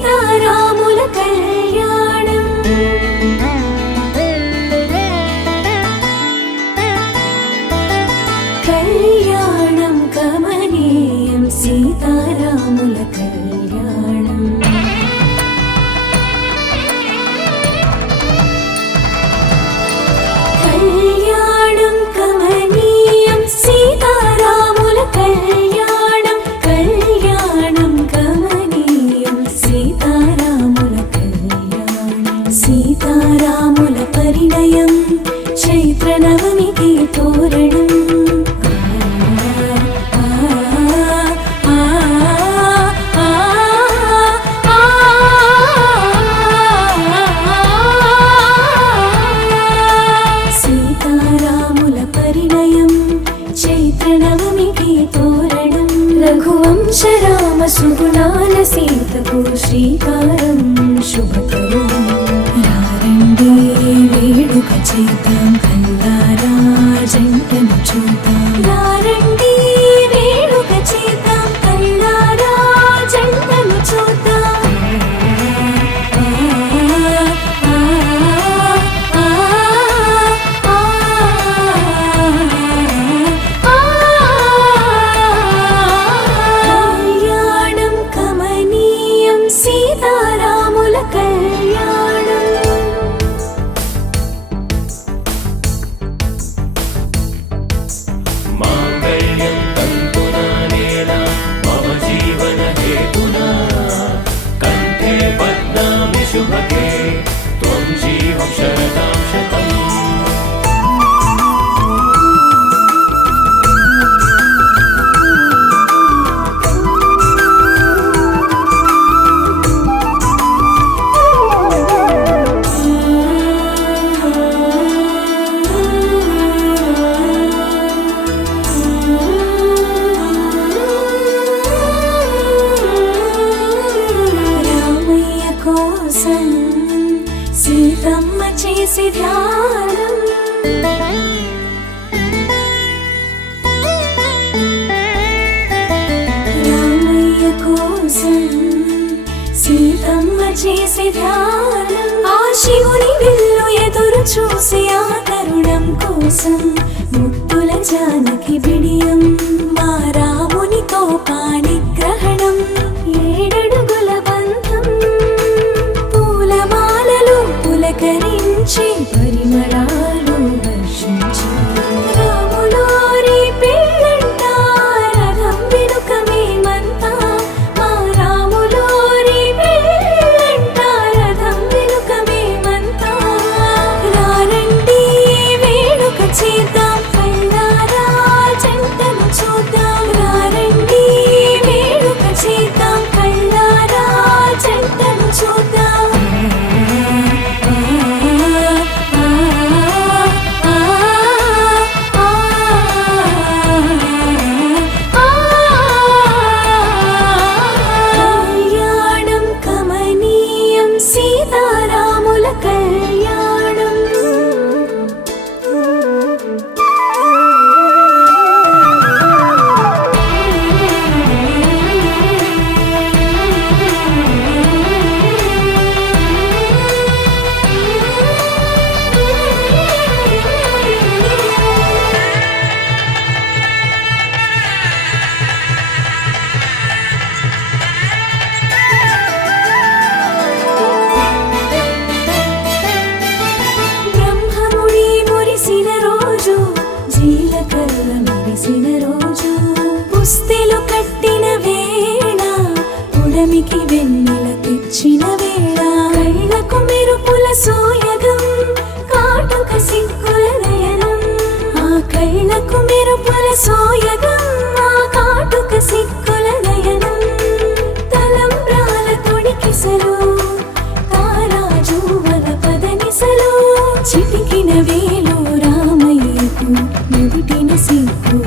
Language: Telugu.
సీతారాముల కళ్యాణం కళ్యాణం కమనీయం సీతారాముల కళ్యాణం కళ్యాణం కమనీయం సీతారాముల కళ్యాణం కళ్యాణం కమనీయం సీతారాముల కళ్యాణం సీతారాముల పరిణయం చైత్ర నవమికి తోరణం సీతారాముల పరిణయం చైత్ర నవమికి తోరణం రఘువంశ రామ సుగుణాల సీతకు శ్రీకారం శుభకరం రారండి వేడుక చేద్దాం కల్లారా జంటను చూద్దాం రారండి వేడుక చేద్దాం కల్లారా జంటను చూద్దాం కళ్యాణం కమనీయం సీతారాముల కళ్యాణం మాంగళ్యం తంతునా నేనా మమ జీవన హేతునా కంఠే బధ్నామి శుభగే త్వం జీవం శరదాం శతం రామయ్య కోసం సీతమ్మ చేసి ధ్యానం రామయ్య కోసం సీతమ్మ చేసి ధ్యానం ఆ శివుని విల్లు ఎదురు చూసి ఆ తరుణం కోసం ముత్తుల జానకి బిడియం మా రామునితో పాణిగ్రహణం ఏడడుగుల బంధం పూలమాలలు పులకరించి పరిమళాలు వర్షించి రాములోరి పెళ్ళంట రథం వెనుక మేమంతా మా రాములోరి పెళ్ళంట రథం వెనుక మేమంతా రారండి వేడుక చేద్దాం కళ్ళారా జంటను చూద్దాం రారండి వేడుక చేద్దాం కళ్ళారా జంటను చూద్దాం కళ్యాణం కమనీయం సీతారాముల కళ్యాణం బ్రహ్మముడి మురిసిన రోజు జీలకర్ర మెరిసిన రోజు పుస్తెలు కట్టిన వేళ పుడమికి వెన్నెల తెచ్చిన వేళ కళ్ళకు మెరుపుల సోయగం కాటుక సిగ్గుల నయనం ఆ కళ్ళకు మెరుపుల సోయగం ఆ కాటుక సిగ్గుల నయనం తలంబ్రాల తొడికిసలు తారాజువల పదనిసలు చిటికిన వేలు రామయ్యకు నుదుటిన సిగ్గు